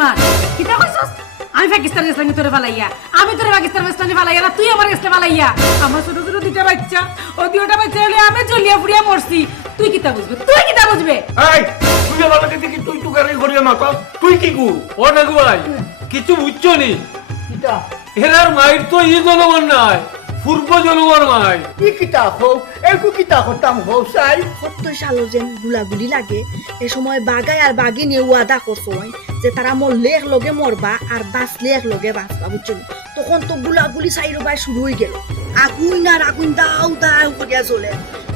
বেইমান কিতা কইছস? আমি পাকিস্তান গেছিলাম তোরে ফালাইয়া। আমি তোরে পাকিস্তান গেছিলাম ফালাইয়া না তুই আমার গেছলে ফালাইয়া। আমার ছোট ছোট দুইটা বাচ্চা ও দুইটা বাচ্চা হলে আমি জলিয়া ফুরিয়া মরছি। তুই কিতা বুঝবে? তুই কিতা বুঝবে? এই তুই আমার লাগে দেখি তুই তুকারি করিয়া মাতা তুই কি কু ও নাগু ভাই কিছু বুঝছ নি? হেরার মায়ের তো ই জনগণ নাই। পূর্ব জনগণ মাই ই কিতা হও? একু কিতা হতাম হও সাই সত্য সালো যেন গুলাগুলি লাগে এ সময় বাগাই আর বাগি নিয়ে ওয়াদা করছ যে তারা মরলে এক লগে মরবা আর বাঁচলে এক লগে বাঁচবা বুঝছ তখন তো গুলাগুলি সাইরো বাই শুরু হয়ে গেল। আগুন আর আগুন দাও দাও করিয়া জ্বলে।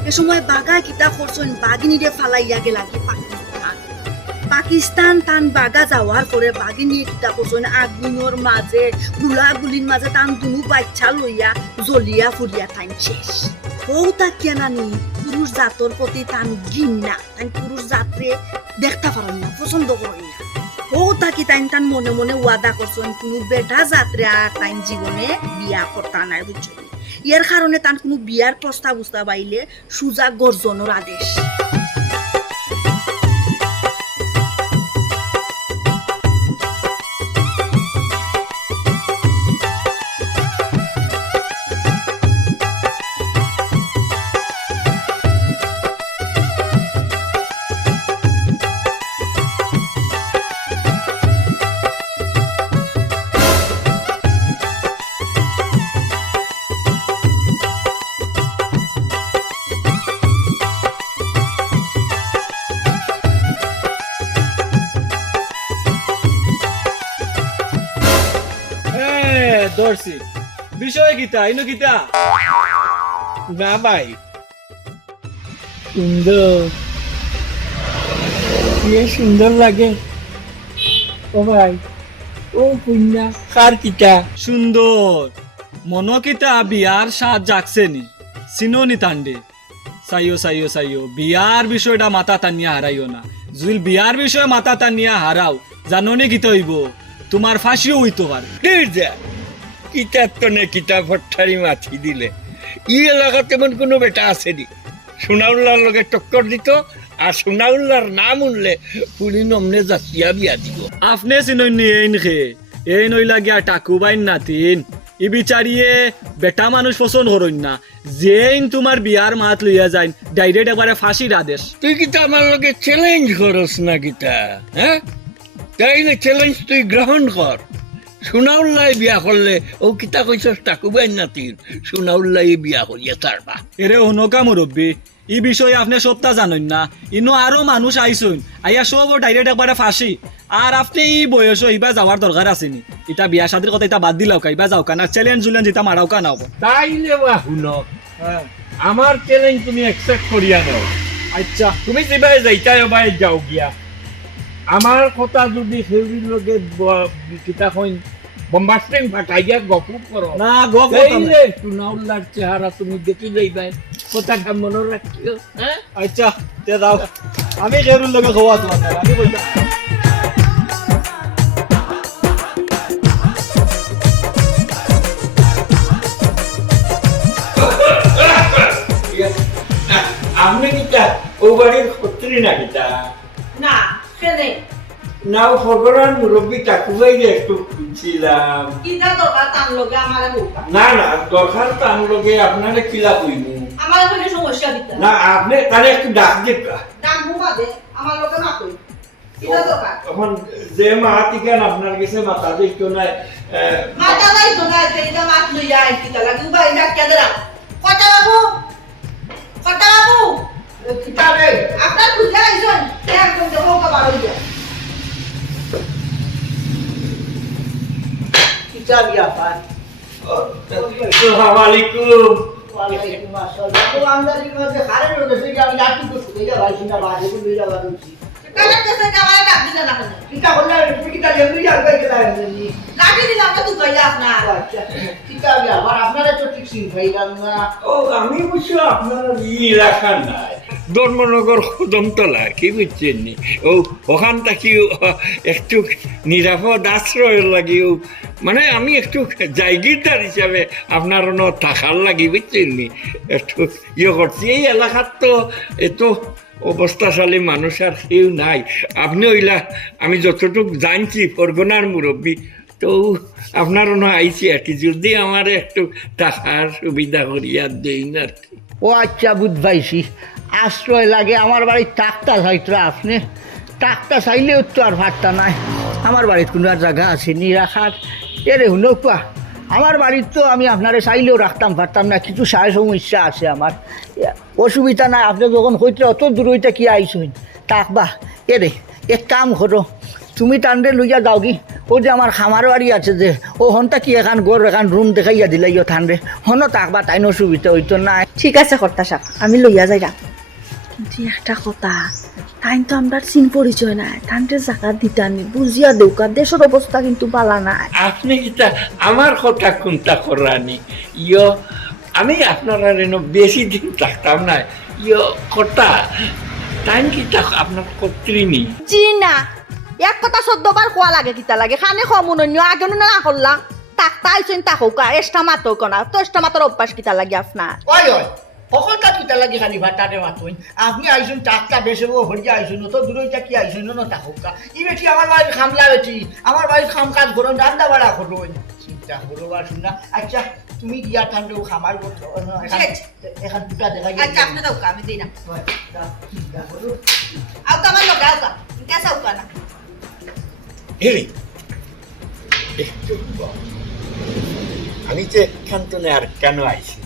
এ সময় বাগাই কিতা করছেন বাগিনীরে ফালাইয়া গেলা কি পাকিস্তান পাকিস্তান টান বাগা যাওয়ার পরে বাগিনী কিতা করছেন আগুনের মাঝে গুলাগুলির মাঝে টান দুনু বাচ্চা লইয়া জ্বলিয়া ফুরিয়া টাইম শেষ। বউ তাকিয়া নানি পুরুষ জাতর প্রতি টান ঘিন না তাই পুরুষ জাতরে দেখতে পারেন না পছন্দ করেন না বউ তাকি তাইন তান মনে মনে ওয়াদা করছেন কোনো বেটা জাতরে আর তাইন জীবনে বিয়া করতা নাই বুঝছেন ইয়ার কারণে তান কোনো বিয়ার প্রস্তাব উস্তাব আইলে সুজা গর্জনের আদেশ। গীতা ইনো গীতা। না ভাই। সুন্দর। কি সুন্দর লাগে। ও ভাই, ও কন্যা, কার কিতা সুন্দর। মনো কিতা বিয়ার সাত জাগছে নি চিনোনি তান্ডে চাইও চাইও চাইও বিয়ার বিষয়টা মাথা টানিয়া হারাইও না। জুইল, বিয়ার বিষয়ে মাথা টানিয়া হারাও। জাননি গীত হইব তোমার ফাঁসিও হইতে পারে। কিতাব তো নে কিতাব ভট্টারি মাথি দিলে। ই এলাকাত তেমন কোনো বেটা আছে আসেনি সোনাউল্লার লগে টক্কর দিত আর সোনাউল্লার নাম উনলে পুলি নমনে জাতিয়া বিয়া দিব। আপনি চিননি এই নখে এই নইলা গিয়া টাকু বাইন নাতিন ই বিচারিয়ে বেটা মানুষ পছন্দ করইন না। যেইন তোমার বিয়ার মাত লইয়া যাইন ডাইরেক্ট এবারে ফাঁসির আদেশ। তুই কিতা আমার লগে চ্যালেঞ্জ করস না কিতা হ্যাঁ তাইলে চ্যালেঞ্জ তুই গ্রহণ কর সোনাউল্লাই বিয়া করলে ও কিতা কইছস টাকুবাই নাতিন সোনাউল্লাই বিয়া করিয়া তারবা এরে হনকা মুরব্বী ই বিষয়ে আপনি সবটা জানেন না। ইনো আরও মানুষ আইসুন আইয়া সব ডাইরেক্ট একবারে ফাঁসি আর আপনি ই বয়স ইবা যাওয়ার দরকার আসেনি ইটা বিয়া শাদির কথা ইটা বাদ দিলাও কা ইবা যাও কানা চ্যালেঞ্জ জুলেঞ্জ ইটা মারাও কা নাও তাইলে বা শুন আমার চ্যালেঞ্জ তুমি অ্যাকসেপ্ট করিয়া নাও। আচ্ছা। তুমি যেবাই যাইতাই বাই যাও গিয়া। আমার কথা যদি সেউরির লগে ব- কইন বম্বাস্টিং ফাটাইয়া গপু করো। না গো তাইলে সুনাউল্লার চেহারা তুমি দেখি যাইবাই। কথাটা মনে রাখিও হ্যাঁ? আচ্ছা তে দাও। আমি খেরুর লগে খাওয়া তোমার। আমি বলতাম আপনি কিতা ও বাড়ির সত্রী না কিতা না কেনে নাও ফগরান মুরব্বী টাকুবাই একটু। খুঁজছিলাম কিতা দরকার তার লগে আমারে না? না দরকার তো আমি লগে আপনারে কিলা কইমু আমার কোনো সমস্যা দিতা না আপনি তাহলে একটু ডাক দিবা নাম ঘুমা দে আমার লগে না কই। তখন যে মা আপনার কাছে মাথা দিত না মাথা নাই তো না এইটা মাত লইয়া আই কিতা লাগি উবাই ডাকিয়া দেরা কটা বাবু? কটা বাবু? রে? আপনার কাবার হইয়া আলাইকুম ওয়ালাইকুম আসসালাম আমদানি রোদে আমি লাঠি বাজে লইয়া দিলে না আর কই গেলা লাঠি দিলাম তো তুই কইয়া আপনার আচ্ছা আপনারা তো ঠিক সিন পাইলাম না ও আমি বুঝছ আপনার ই এলাকা নাই ধর্মনগর খুদমতলা কি বুঝছেন নি? ও, ওখান থাকি একটু নিরাপদ আশ্রয় লাগিও মানে আমি একটু জায়গিরদার হিসাবে আপনার ন থাকার লাগি, বুঝছেন নি? একটু ইয়ে করছি। এই এলাকার তো এত অবস্থাশালী মানুষ আর কেউ নাই। আপনি ওইলা, আমি যতটুকু জানছি, ফরগনার মুরব্বী, তো আপনার না আইছি আর কি। যদি আমার একটু টাকার সুবিধা করিয়া দেই আর কি। ও আচ্ছা বুধ পাইছি আশ্রয় লাগে, আমার বাড়ির টাকটা চাইতো আপনি টাকটা চাইলেও তো আর ভাতটা নাই। আমার বাড়ির কোনো আর জায়গা আছে নি রাখার। এরে কোয়া, আমার বাড়ির তো আমি আপনারে চাইলেও রাখতাম পারতাম না, কিছু সায় সমস্যা আছে আমার। অসুবিধা নাই, আপনি যখন হইতে অত দূর হইতে কি আইসুন তাকবা এরে, এক কাম করো, তুমি টান্ডে লইয়া যাও কি? ও যে আমার খামার বাড়ি আছে যে, ও হনটা কি এখান গোর এখান রুম দেখাইয়া দিলাই ইয় ঠান্ডে হন তাকবা তাই অসুবিধা হইতো না ঠিক আছে কর্তা সাহেব, আমি লইয়া যাই কিন্তু একটা কথা তাই তো আমরা চিন পরিচয় নাই তান্তে জায়গা দিতানি বুঝিয়া দেউকা দেশের অবস্থা কিন্তু বালা নাই। আপনি কিতা আমার কথা কোনটা করানি? ইয় আমি আপনারা রেন বেশি দিন থাকতাম না ইয় কথা টাইম কিতা আপনার কর্তৃনি জি না এক কথা চোদ্দবার খোয়া লাগে কিতা লাগে খানে সমনন্য আগে না করলাম তাক তাইছেন তাকৌকা এষ্টা মাতো কনা তো এষ্টা মাতর অভ্যাস কিতা লাগে আপনার ওই ওই সকলটা কিতা লাগি খালি ভাতারে মাতুন আপনি আইসুন টাকটা বেসে ও হরিয়া আইসুন তো দূরইটা কি আইসুন না তাহকা ই বেটি আমার বাড়ির খামলা বেটি আমার বাড়ির খাম কাজ করুন রান্না বাড়া করুন চিন্তা করো বা শুনা আচ্ছা তুমি গিয়া ঠান্ডা খামার করছ এখন দুটা দেখা আচ্ছা আপনি দাউকা আমি দিই না। আমার লগা আউকা কেসা আউকা না? বল। আমি যে আর কেন আইছি?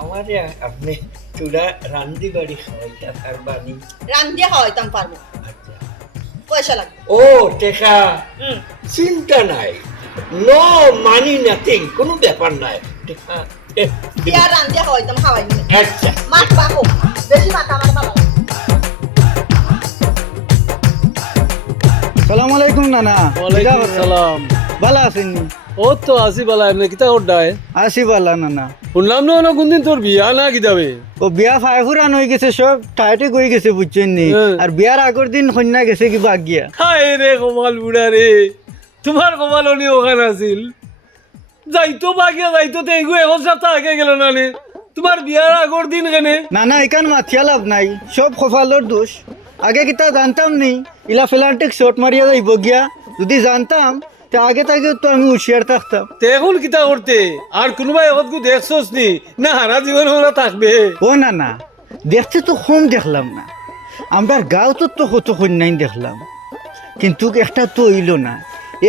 আমারে আপনি চূড়া রান্দি বাড়ি খাওয়াইটা পারবানি রান্ধিয়া খাওয়াইতাম পারব। আচ্ছা। পয়সা লাগবে। ও টেকা। চিন্তা নাই। নো মানি নাথিং কোনো ব্যাপার নাই। টেকা এ, বিয়া রান্ধিয়া খাওয়াইতাম খাওয়াই আচ্ছা। মাছ পাকো বেশি মাথা আমার বাবা সালাম আলাইকুম নানা। ওয়ালাইকুম সালাম। ভালো আছেন? ও তো আসি বালা এমনি কিতা করডায় আসি ভালো নানা শুনলাম না অনেক কোনদিন তোর বিয়া না কিতাবে ও বিয়া ফাইফুরান হয়ে গেছে সব টাইটে গই গেছে বুঝছেন নি। হ্যাঁ। আর বিয়ার আগের দিন কন্যা গেছে কি বাদ গিয়া। হায় রে কমাল বুড়া রে তোমার কমাল অনি ওখানে আছিল। যাইতো বাগিয়া যাইতো তো এগু এখন সপ্তাহ আগে গেল না নে। তোমার বিয়ার আগর দিন কেনে? নানা এখান মাথিয়া লাভ নাই সব কপালের দোষ। আগে কিতা জানতাম নি ইলা ফেলান্টিক শট মারিয়া যাইব গিয়া যদি জানতাম তে আগে তাকে তো আমি হুশিয়ার থাকতাম। তে এখন কিতা করতে? আর কোনোবাই এখন দেখছোস নি? না হারা জীবন ওরা থাকবে। ও নানা দেখতে তো কম দেখলাম না। আমরা গাঁও তো তো কত কন্যাই দেখলাম। কিন্তু একটা তো হইল না।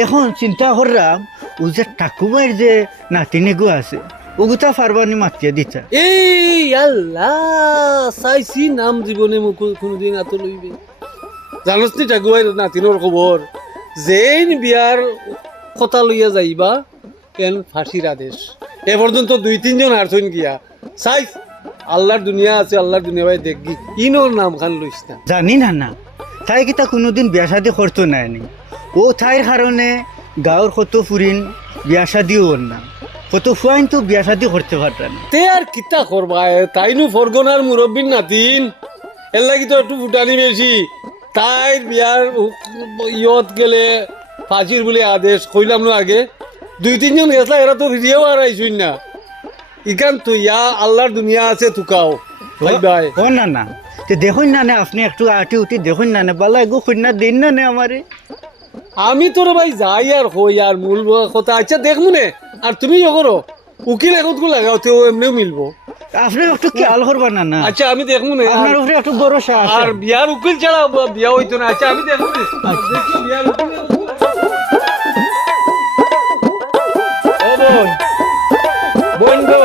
এখন চিন্তা করলাম ও যে ঠাকুমার যে নাতিনিগু আছে ওগুতা ফারবানি মাতিয়া দিতা। এই আল্লাহ চাইছি নাম জীবনে মোক কোনোদিন আতো লইবে। জানোস নি ঠাকুমাই নাতিনোর খবর যেইন বিয়ার কথা লইয়া যাইবা কেন ফাঁসির আদেশ? এ পর্যন্ত দুই তিনজন হারছইন গিয়া। চাই আল্লাহর দুনিয়া আছে আল্লাহর দুনিয়া ভাই দেখবি ইনোর নাম খান লইস না। জানি না না তাই কিতা কোনোদিন বিয়া শাদি করতো নাই নি? ও ঠাইর কারণে গাঁৱৰ কত ফুরিন বিয়া শাদিও ওর না। কত ফুয়াইন তো বিয়া শাদি করতে পারতাম না। তে আর কিতা করবা? তাইনু ফরগনার মুরব্বীর নাতিন। এর লাগি তো একটু ফুটানি বেশি। তাই বিয়ার ইয়ত গেলে ফাঁসির বলে আদেশ কইলাম না আগে। দুই তিনজন গেছলা এরা তো রিয়েও আর আইসুন না। ইকান তো ইয়া আল্লাহর দুনিয়া আছে তুকাও ভাই ভাই। ও না না। তে দেখুন না নে আপনি একটু আটি উঠি দেখুন না নে বালা এগো কন্যা দিন না নে আমারে। আমি তোর ভাই যাই আর হই আর মূল কথা। আচ্ছা দেখমু নে আর তুমি ইয়ে করো। উকিল এখন লাগাও তো এমনিও মিলবো। আপনি একটু খেয়াল করবা না না? আচ্ছা আমি দেখমু নে। আপনার উপরে একটু ভরসা আছে। আর বিয়ার উকিল ছাড়া বিয়া হইতো না। আচ্ছা আমি দেখব দেখি বিয়ার উকিল। ও বোন। বোন গো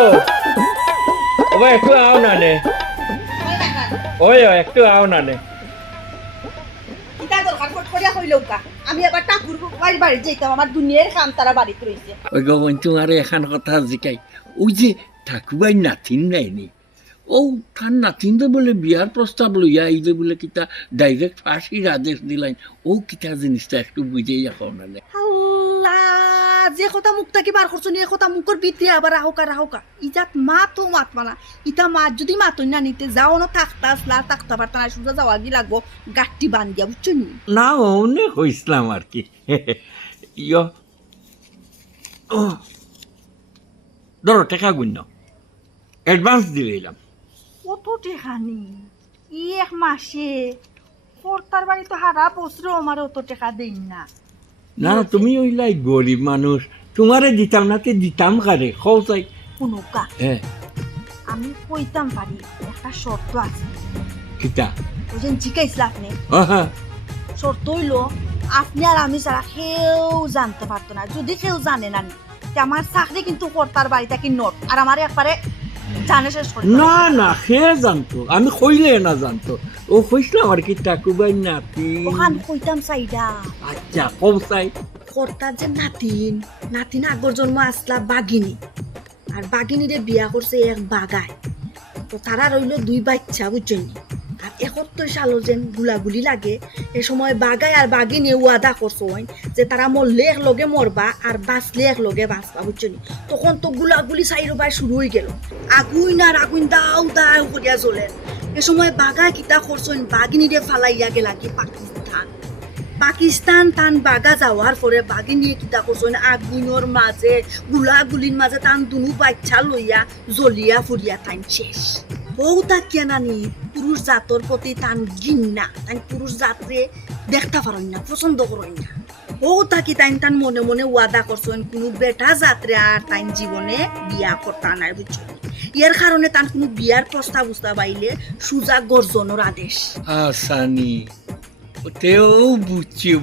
ও একটু আও না নে। ওই একটু আও না নে। আমি টাকুর বাড়ি বাড়ি যেতাম আমার দুনিয়ার খাম তারা বাড়িতে রইছে। ওই গো বোন তোমার এখন কথা জিকাই। ওই যে ঠাকুরবাই নাতিন নাইনি ও তার নাতিন তো বলে বিয়ার প্রস্তাব লইয়া আইলে বলে কিতা ডাইরেক্ট ফাঁসির আদেশ দিলাইন। ও কিতা জিনিসটা একটু বুঝেই এখন না। যে কথা মুখ থাকি বার করছ নি কথা মুখের ভিতরে আবার রাহুকা রাহুকা ইজাত মা তো মাত মানা ইটা মা যদি মাতই না নিতে যাও না থাকতা আসলা থাকতা পারতা না সুজা যাওয়া গি লাগবো গাঠটি বান্ধিয়া বুঝছ নি? না অনেক হইসলাম আর কি? ইয়। ও ধরো টাকা গুণ্য। অ্যাডভান্স দিলাম কত টেকানি ই এক মাসে। কর্তার বাড়ি তো হারা বছর আমার অত টাকা দেই না। না তুমি ওইলাই গরিব মানুষ। তোমারে দিতাম না তে দিতাম কারে? খৌ চাই কোনোকা হ্যাঁ। আমি কইতাম পারি একটা শর্ত আছে। কিতা? ওই যে জিজ্ঞাসল আপনি শর্ত হইল আপনি আর আমি ছাড়া কেউ জানতে পারতো না। যদি কেউ জানে না আমার চাকরি কিন্তু কর্তার বাড়িটা কি নোট। আর আমার একবারে। না না সে জানতো। আমি কইলে না জানতো। ও কইছিলাম আর কি টাকুবাই নাতি? ওখান কইতাম চাইডা আচ্ছা কম চাই। কর্তার যে নাতিন নাতিন আগর জন্ম আসলা বাগিনী আর বাগিনীরে বিয়া করছে এক বাগায়। তো তারা রইল দুই বাচ্চা বুঝছেন? আর একত্তর সালো যেন গুলাগুলি লাগে। এ সময় বাগায় আর বাগিনী ওয়াদা করছ যে তারা মরলে এক লগে মরবা আর বাঁচলে এক লগে বাঁচবা বুঝছেন তখন তো গুলাগুলি চাইরো বাই শুরু হয়ে গেল। আগুইন আর আগুন দাও দাও করিয়া চলেন এ সময় বাগায় কিতা করছেন বাগিনীরে ফালাইয়া গেলা কি পাকিস্তান? পাকিস্তান টান বাগা যাওয়ার পরে বাগি নিয়ে কিতা করছেন আগুনের মাঝে গুলাগুলির মাঝে টান দুনু বাচ্চা লইয়া জ্বলিয়া ফুরিয়া টাইম শেষ। বউ তাকিয়া নানি পুরুষ জাতর প্রতি টান ঘিন্না তাই পুরুষ জাতরে দেখতে পারেন না পছন্দ করেন না বউ তাকি তাইন তান মনে মনে ওয়াদা করছেন কোনো বেটা জাতরে আর তাইন জীবনে বিয়া করতা নাই বুঝছেন ইয়ার কারণে তান কোনো বিয়ার প্রস্তাব উস্তাব আইলে সুজা গর্জনের আদেশ। আসানি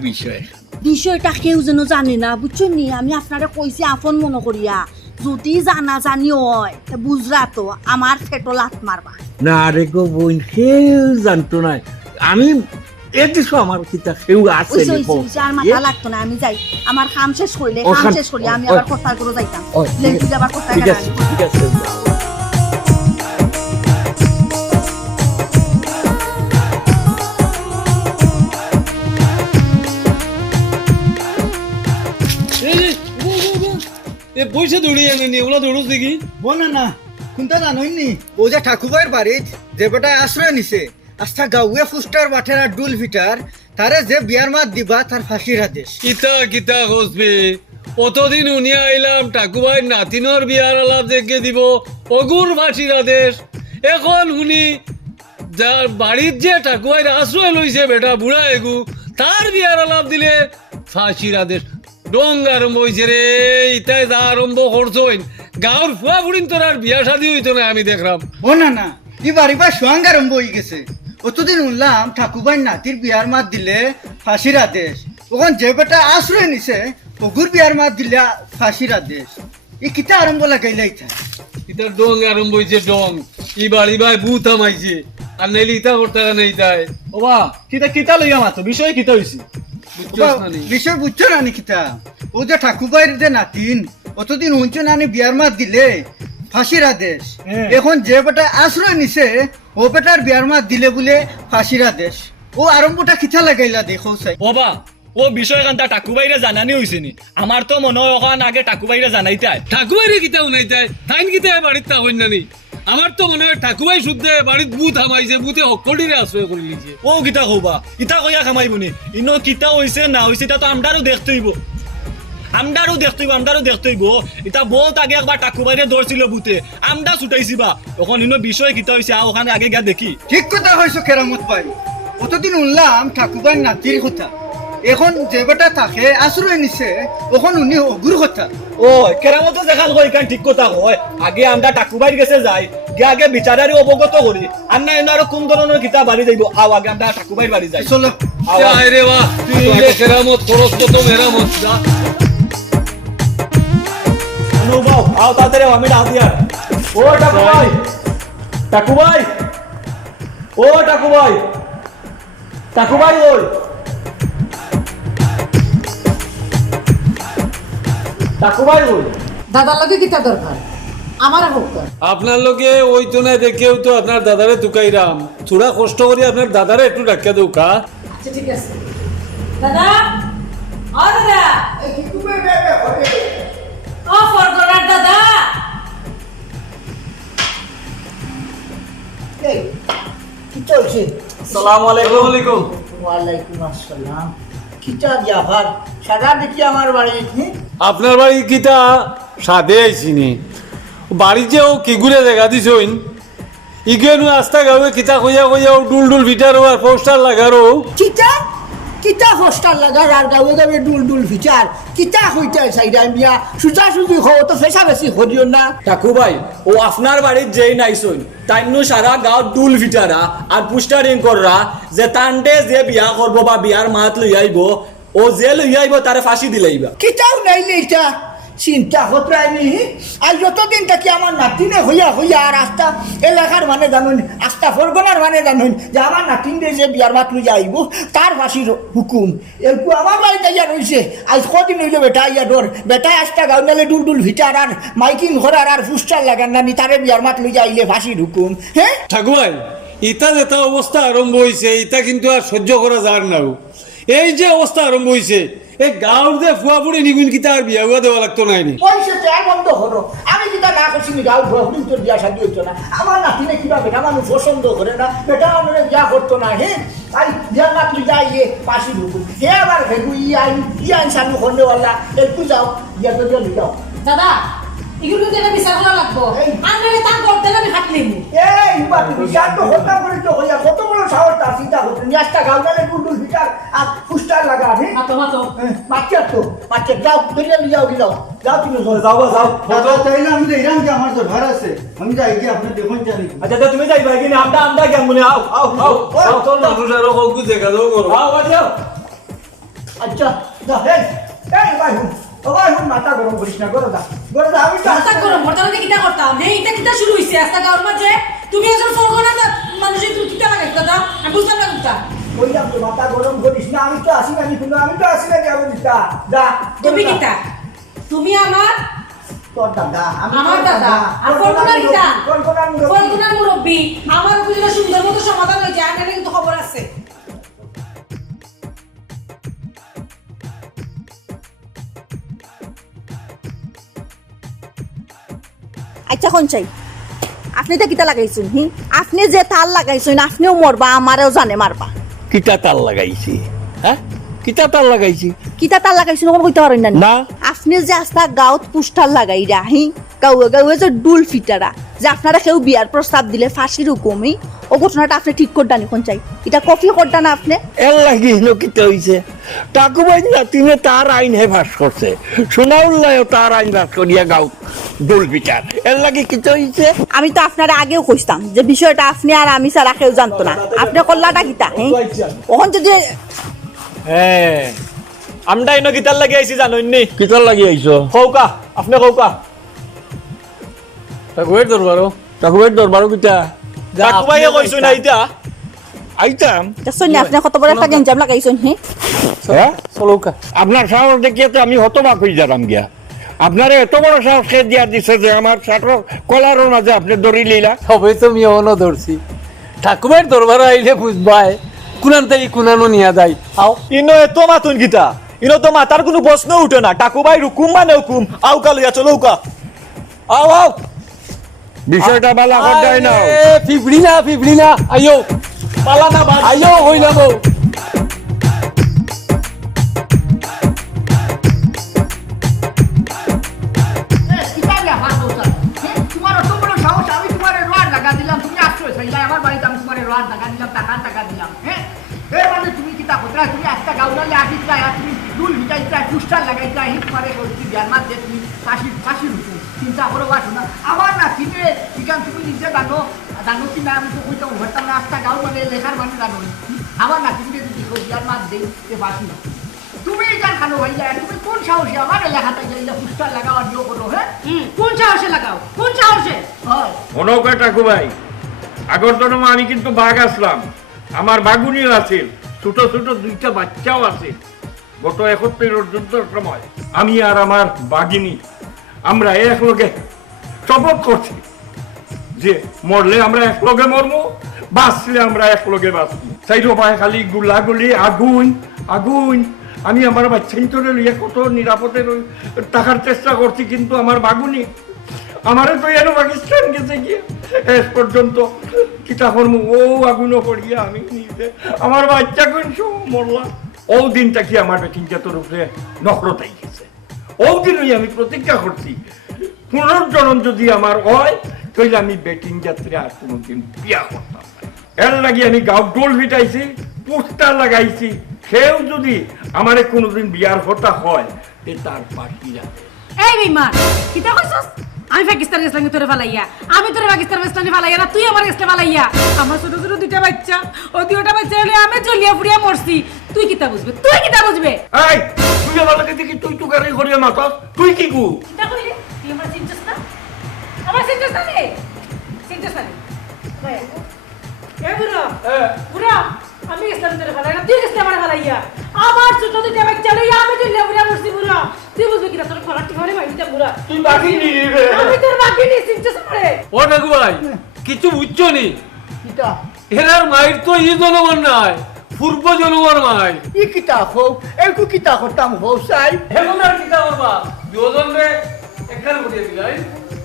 বিষয়। বিষয়টা কেউ যেন জানে না বুঝছ নি? আমি আপনারা কইছি আপন মনে করিয়া। যদি জানা জানি হয় বুঝরা তো আমার ফেটো লাত মারবা। না রে গো বোন কেউ জানতো না। আমি এদিকে আমার কিতা কেউ আছে আর মাথা লাগতো না আমি যাই। আমার কাম শেষ করলে কাম শেষ করি আমি আবার কোথায় করে যাইতাম। লেন্টু যাবার কোথায় ঠিক আছে ঠিক আছে। এ পয়সা দৌড়িয়ে আনেনি ওগুলো দৌড়স দেখি। বনা না কোনটা জানোইনি ও যে ঠাকুরবাইয়ের বাড়িত যে বেটা আশ্রয় নিছে আস্থা গাউয়ে ফুস্টার বাঠের ডুল ফিটার তারে যে বিয়ার মাত দিবা তার ফাঁসির আদেশ। কিতা কিতা খসবে কতদিন উনিয়া আইলাম ঠাকুমাই নাতিনর বিয়ার আলাপ দেখে দিব অগুর ফাঁসির আদেশ। এখন শুনি যার বাড়ির যে ঠাকুমাই আশ্রয় লইছে বেটা বুড়া এগু তার বিয়ার আলাপ দিলে ফাঁসির আদেশ। ডং আরম্ভ হয়েছে রে ইতাই যা আরম্ভ করছইন। গাঁর ফুয়া বুড়িন তোর আর বিয়া শাদি হইতো না আমি দেখলাম। ও না না ই বাড়ি বা সোয়াঙ্গ আরম্ভ হয়ে গেছে। অতদিন উনলাম ঠাকুরবাই নাতির বিয়ার মাত দিলে ফাঁসির আদেশ। ওখান যে বেটা আশ্রয় নিছে ওগুর বিয়ার মাত দিলে ফাঁসির আদেশ। ই কিতা আরম্ভ লাগাইলাই থা ইতার ডং আরম্ভ হয়েছে ডং ই বাড়ি ভাই ভূত আমাইছে। আর নাইলে ইতা করতে নেই তাই ওবা কিতা কিতা লইয়া মাতো? বিষয় কিতা হইছে? না নি? বিষয় বুঝছ না নিকিতা ও যে ঠাকুরবাইয়ের যে নাতিন অতদিন উঞ্চ নানি বিয়ার মাত দিলে ফাঁসির আদেশ। হ্যাঁ। এখন যে বেটা আশ্রয় নিছে ও বেটার বিয়ার মাত দিলে বলে ফাঁসির আদেশ। ও আরম্ভটা কিতা লাগাইলা দেখো চাই ওবা ও বিষয় কান্তা টাকুবাইরে জানানি হইছে নি আমার তো মনে হয় আগে টাকুবাইরে জানাইতাই। ঠাকুমারে কিতা উনাই তাই তাইন কিতা বাড়িত তা হইন নানি? আমার তো মনে হয় ঠাকুমাই শুদ্ধ বাড়িত বুথ আমাইছে বুথে সকলিরে আশ্রয় করে লিছে ও কিতা কবা? ইতা কইয়া খামাই বুনি ইনো কিতা হইছে না হইছে তা তো আমদারও দেখতে হইব আমদারও দেখতে হইব আমদারও দেখতে হইব ইতা বহুত আগে একবার টাকুবাইরে ধরছিল বুতে আমদা ছুটাইছি বা এখন ইনো বিষয় কিতা হইছে আ ওখানে আগে গিয়া দেখি। ঠিক কথা হয়েছে কেরামত পাই অতদিন উনলাম ঠাকুরবাই নাতির কথা। এখন যে বেটা থাকে আশ্রয় নিছে এখন উনি অগুর কথা ও কেরামতো দেখাল কই কান ঠিক কথা কয় আগে আমরা টাকুবাইর গেছে যাই গিয়ে আগে বিচারারি অবগত করি আর না এনে আরও কোন ধরনের কিতাব বাড়ি যাইব আও আগে আমরা টাকুবাইর বাড়ি যাই। চলো। আওয়া। আয় রে বাহ তুই কেরামত খরচ কত মেরামত যা। অনুভব আও তাড়াতাড়ি আমি ডাক দিয়া। ও টাকুবাই টাকুবাই ও টাকুবাই টাকুবাই ওই দাদার লগে কিতা দরকার? আমার হোক আপনার লোকে ওই তো না দেখেও তো আপনার দাদারে তুকাইরাম থোড়া কষ্ট করে আপনার দাদারে একটু ডাকিয়া দৌকা আচ্ছা ঠিক আছে। দাদা? ও দাদা। ও ফরগনার দাদা। কি চলছে? আসসালামু আলাইকুম। আলাইকুম। ওয়ালাইকুম আসসালাম। কিটা জাফার সারা দেখি আমার বাড়ি? আপনার বাড়ি কিতা সাদে আইছিনি। বাড়ি যে ও কি ঘুরে দেখা দিছইন ইগেনু আস্তা গাঁৱে কিতা কইয়া কইয়া ডুল ডুল ভিটারো আর পোস্টার লাগারো কিতা? কিতা হোস্টার লাগার আর গাঁৱে গাঁৱে ডুল ডুল ফিচার কিতা হইতে চাইরা মিয়া সুজা সুজি হও তো ফেসা বেশি হরিও না। ঠাকু ভাই ও আপনার বাড়ির যেই নাইছুন তাইনু সারা গাঁও ডুল ফিটারা আর পুস্টারিং কররা যে তান্ডে যে বিয়া করব বা বিয়ার মাত লই আইব ও যে লই আইব তারে ফাঁসি দিলাইবা। কিতাও নাইলে এটা চিন্তা হতরাইনি আর যতদিন থাকি আমার নাতিনে হইয়া হইয়া আর আস্তা এলাকার মানে জানুন আস্তা ফরগনার মানে জানুন যে আমার যে বিয়ার মাত লইয়া আইব তার ফাঁসির হুকুম। একটু আমার বাড়িতে ইয়া রয়েছে আজ কদিন হইল বেটা ইয়া ডর। বেটা আস্তা গাও নালে ডুল ডুল ভিটার আর মাইকিং ঘরার আর ফুস্টার লাগান নানি তারে বিয়ার মাত লইয়া আইলে ফাঁসির হুকুম। হ্যাঁ ঠাকুমাই ইটা যেটা অবস্থা আরম্ভ হয়েছে ইটা কিন্তু আর সহ্য করা যার না এই যে অবস্থা আরম্ভ হয়েছে এই গাঁৱৰ যে ফুৱা ফুৰি নিগুণ কিতা আর বিয়া হুয়া দেওয়া লাগতো নাই নি পয়সা তো বন্ধ হলো। আমি যেটা না করছি নি গাও ঘুরি তোর বিয়া শাদি হইতো না। আমার নাতিনে কিবা বেটা মানুষ পছন্দ করে না। বেটা মানুষ বিয়া করতো না হে। তাই বিয়া না তুই যাই ইয়ে পাশি ঢুকুন হে আবার ভেগু ই আইন ই আইন সামনে খন্ডে ওয়াল্লা একটু যাও বিয়া তো দিয়ে যাও। দাদা এগুলো কিন্তু এটা বিচার করা লাগবো। এই। আর নাহলে তার করতে আমি হাঁটলিম এই বাবা তুমি বিয়া তো হত্যা করে তো হইয়া কত বড় সাহস তার চিন্তা করতে নিয়াসটা গাও নালে টুলটুল ভিটার আর ফুস্টার লাগা হে? হাতো হাতো বাচ্চা তো বাচ্চা। যাও ধরিয়া নিয়ে যাও যাও যাও তুমি যাও যাও আমি আমার তো ঘর আছে। আমি যাই আপনি দেখুন জানি আচ্ছা আচ্ছা, তুমি যাইবা কিনা আমরা আমরা কেমন মনে আও আও আও আও তোর মানুষ আরও কৌকু দেখা দাও আও যাও। আচ্ছা এই ভাই হুন ও মাথা গরম করিস না গরম দা গরম দা আমি কিটা করতাম? হ্যাঁ এটা কিটা শুরু হইছে? মাঝে তুমি একজন ফোন না মানুষের তুমি কিটা লাগাই দাদা? আমি বুঝলাম না কিটা বললাম তো মাথা গরম করিস না আমি তো আসি না কিন্তু আমি তো আসি না যা তুমি কিটা তুমি আমার তোর দাদা আমি আমার দাদা। আর ফলগুনার কিটা ফলগুনার মুরব্বি। আমার উপজেলা সুন্দর মতো সমাধান হয়েছে আর কিন্তু খবর আছে। আচ্ছা কোন চাই? আপনি তো কিতা লাগাইছেন হি? আপনি যে তাল লাগাইছেন আপনিও মরবা আমারও জানে মারবা। কিতা তাল লাগাইছি? হ্যাঁ? কিতা তাল লাগাইছি? কিতা তাল লাগাইছেন ওখানে কইতে পারেন না না। আপনি যে আস্তা গাঁৱত পোস্টার লাগাই রাহি গাঁৱে গাঁৱে যে ডুল ফিটারা যে আপনারা কেউ বিয়ার প্রস্তাব দিলে ফাঁসির হুকুমি ও ঘটনাটা আপনি ঠিক করডা নি কোন চাই? এটা কফি করডা না আপনি। এর লাগি হেন কিতা হইছে? টাকুবাই নাতিনে তার আইন হে ভাস করছে। সোনাউল্লাহ তার আইন ভাস করিয়া গাও দোল বিচার এর লাগি কিতা হইছে? আমি তো আপনারা আগেও কইতাম যে বিষয়টা আপনি আর আমি ছাড়া কেউ জানতো না। আপনি করলাটা কিতা হ্যাঁ ওখান যদি হ্যাঁ। আমরা এনে গিটার লাগি আইছি জানোই নি? কিতার লাগি আইছো? কৌকা আপনি কৌকা। ঠাকুরের দরবারও। টাকুবাইর দরবারও কিতা ঠাকু ভাইয়ে কইছো না এটা আইতাম দেখছেন আপনি কত বড় একটা গেঞ্জাম লাগাইছেন হ্যাঁ হ্যাঁ চলৌকা আপনার সাহস দেখিয়ে তো আমি হতবাক হয়ে যালাম গিয়া আপনারে এত বড় সাহস খেয়ে দিয়া দিছে যে আমার শার্টর কলারের মাঝে আপনি দড়ি লইলা সবে তো আমি অনো ধরছি ঠাকুমার দরবার আইলে বুঝবাই কুনান তাই কুনানো নিয়া যায় আও ইনো এত মাতুন গিতা ইনো তো মাতার কোনো প্রশ্ন উঠে না টাকু ভাই রুকুম মানে হুকুম আও কা লইয়া চলো কা আও আও বিষয়টা বালা করতে না আরে, ফিবড়ি না ফিবড়ি না আইও পালা বাদ আইও তুমি ফাঁসি ফাঁসি চিন্তা করো বাসো না আমার না ঠিকান তুমি নিজে জানো জানো কি না? আমি তো মানে লেখার মানে জানো। আমার না যদি মাছ দেই তুমি জান খানো ভাই তুমি কোন সাহসী আমার লেখাটা যাইলে পুস্টার লাগাও দিও করো হ্যাঁ? কোন সাহসে লাগাও? কোন সাহসে? হয়। অনৌকা ঠাকুভাই আগর জন্ম আমি কিন্তু বাঘ আসলাম। আমার বাগুনিও আছে ছোট ছোট দুইটা বাচ্চাও আছে গত একত্রিশ যুদ্ধের সময় আমি আর আমার বাগিনী আমরা এক লোকে শপথ করছি। যে মরলে আমরা এক লগে মরবো বাঁচলে আমরা এক লগে বাঁচবো সেই পায়ে খালি গুলাগুলি, আগুন আগুন। আমি আমার বাচ্চা তোরে লইয়া কত নিরাপদে থাকার চেষ্টা করছি কিন্তু আমার বাগুনি। আমারে তো এনো পাকিস্তান গেছে গিয়ে। শেষ পর্যন্ত কিতা করমু? ও আগুনও পড়িয়া আমি নিজে। আমার বাচ্চা কোন মরলাম। ও দিনটা কি আমার বেটিনটা তোর উপরে নখরতাই গেছে? ও দিনই আমি প্রতিজ্ঞা করছি পুনর্জন্ম যদি আমার হয় তাইলে আমি বেটিং যাত্রা আর কোনোদিন বিয়া করতাম এর লাগি আমি গাঁও ডোল ভিটাইছি পোস্টার লাগাইছি। সেও যদি আমারে কোনোদিন বিয়ার হতা হয় তে তার পাখি যাবে। এই বেমান কিতা কইছস? আমি পাকিস্তান গেছিলাম তোরে ফালাইয়া আমি তোরে পাকিস্তান গেছিলাম ফালাইয়া না তুই আমার গেছলে ফালাইয়া। আমার ছোট ছোট দুইটা বাচ্চা ও দুইটা বাচ্চা হলে আমি জলিয়া ফুরিয়া মরছি। তুই কিতা বুঝবে? তুই কিতা বুঝবে? এই তুই আমার লাগে দেখি তুই তো গাড়ি করিয়া মাতস তুই কি কু? তুই আমার চিনছস না? আমার চিনছস না রে চিনছস না রে? ভাই, এ বুড়ো বুড়ো আমি গেছিলাম তোরে না তুই গেছলে আমার ফালাইয়া আমার ছোট দুইটা বাচ্চা হলে আমি জলিয়া ফুরিয়া মরছি বুড়ো তুই বুঝবি কিনা তোর ফলাটি ঘরে মাইটা বুড়ো তুই বাকি নিয়ে আমি তোর বাকি নিয়ে চিনছস রে ও ঠাকু ভাই কিছু বুঝছ নি কিতা এরার মায়ের তো ই জনগণ নাই পূর্ব জনগণ মাই ই কিতা হও একটু কিতা করতাম হও চাই আর কিতা করবা দুজন রে একখান করিয়ে দিলাই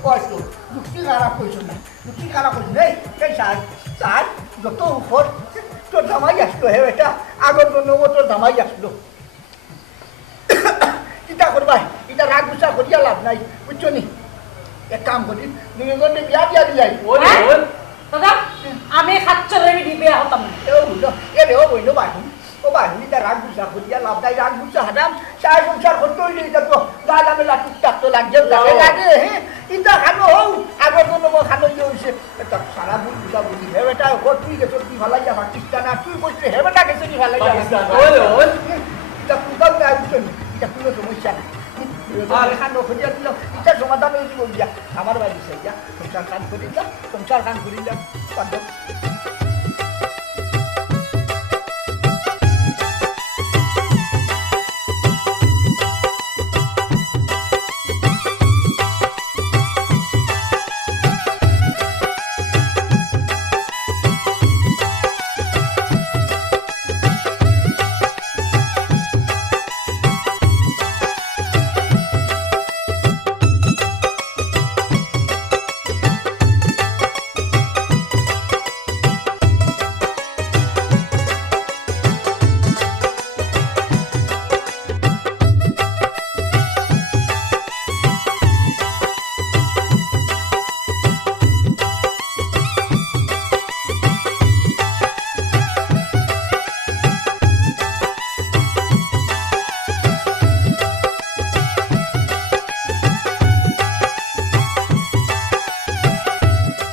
কয়তো যুক্তি খারাপ কইছো না যুক্তি খারাপ কইছো এই এই সার সার যত উপর তোর জামাই আসলো হে বেটা আগর জন্য তোর জামাই আসলো। কিতা করবাই এটা রাগ গুছা করিয়া লাভ নাই বুঝছ নি? এক কাম করি দুজনে বিয়া দিয়া ওই হ্যাঁ? দাদা আমি বিধি বিয়া হতাম এ বুঝলো এ রে ও বইলো বাইহুন ও বাইহুন এটা রাগ গুছা করিয়া লাভ নাই রাগ গুছা হারাম সার সংসার করতে হইলে এটা তো তো লাগছে লাগে লাগে হ্যাঁ ইটা খানো হও আগর জন্য খানো ইয়ে এটা সারা বুঝ বুঝা বুঝি হে বেটা ও তুই গেছো তুই ভালাইয়া পাকিস্তান আর তুই কইছে হে বেটা গেছে পাকিস্তান, ওই রে, ওই। এটা কুদাও না? বুঝছেন এটা কোনো সমস্যা না খানো করিয়া দিল এটা সমাধান হয়ে যাব দিয়া আমার বাড়ি সাইয়া সংসার কান করিলাম সংসার কান করিলাম